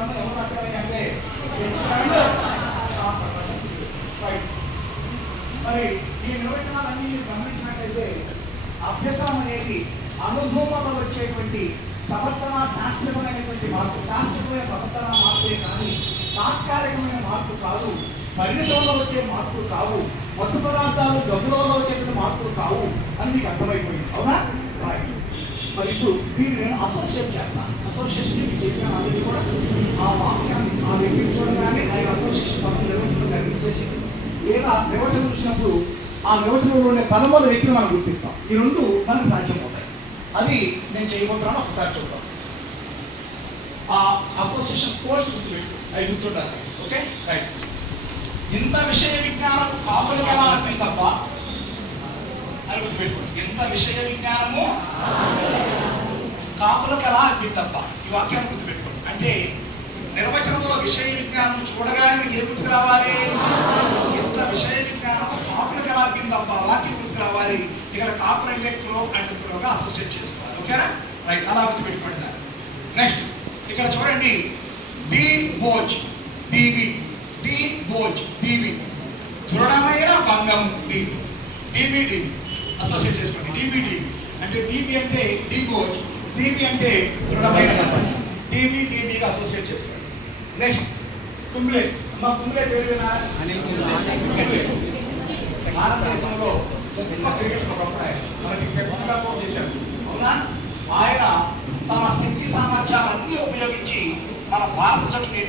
కింద ఎవరు రాశారు అంటే మరి ఈ నిర్వచనాలన్నీ మీరు గమనించినట్లయితే అభ్యసనం అనేది అనుభవంలో వచ్చేటువంటి ప్రవర్తన శాస్త్రీయమైనటువంటి మార్పు, శాస్త్రీయమైన ప్రవర్తన మార్పే కానీ తాత్కాలికమైన మార్పు కాదు, పరిణితంలో వచ్చే మార్పులు కావు, మత్తు పదార్థాలు జబ్బులలో వచ్చేటువంటి మార్పులు కావు అని మీకు అర్థమైపోయింది. అవునా? రైట్. మరి ఇప్పుడు దీన్ని నేను అసోసియేట్ చేస్తాను. అసోసియేషన్ మీకు చెప్పిన అనేది కూడా ఆ వాక్యాన్ని ఆ వ్యక్తిని చూడగానే ఆయన అసోసియేషన్ పదం నిర్వచనం కనిపించేసి లేదా నిర్వచనం చూసినప్పుడు ఆ నిర్వచనంలో ఉండే పదముల వ్యక్తిని మనం గుర్తిస్తాం. ఈ రెండు మనకు సాధ్యమవుతాయి. అది నేను చేయబోతున్నాను, ఒకసారి చూద్దాం. ఆ అసోసియేషన్ కోర్స్ గుర్తుపెట్టు, అవి గుర్తుండాలి. Okay right. ఇంత విషయ విజ్ఞానము కాపులు ఎలా అర్థం తప్ప అని గుర్తుపెట్టుకోండి. ఇంత విషయ విజ్ఞానము కాపులకు ఎలా అర్థం తప్ప ఈ వాక్యాన్ని గుర్తుపెట్టుకోండి. అంటే నిర్వచనంలో విషయ విజ్ఞానం చూడగానే మీకు ఏ గుర్తుకు రావాలి? ఇంత విషయ విజ్ఞానం కాపులకు ఎలా అర్థం తప్ప వాక్యం గుర్తుకు రావాలి. ఇక్కడ కాపులు అంటే క్లో అండ్ క్లోగా అసోసియేట్ చేసుకోవాలి. ఓకేనా? రైట్. అలా గుర్తుపెట్టుకోండి. నెక్స్ట్ ఇక్కడ చూడండి, డి బోజ్ డివి, డి బోజ్ డివి, దృఢమైన బంధం డివి, డివి డివి అసోసియేట్ చేసుకోండి. డివి డివి అంటే డివి అంటే డి బోజ్, డివి అంటే దృఢమైన బంధం, డివి డివిగా అసోసియేట్ చేసుకోండి. నెక్స్ట్ కుంబ్లే. మా కుంబ్లే పేరు వినారా? భారతదేశంలో గొప్ప క్రికెట్ మనకి క్రికెట్ చేశాడు. అవునా? ఆయన తన శక్తి సామర్థ్యాలన్నీ ఉపయోగించి మన భారత జట్టుని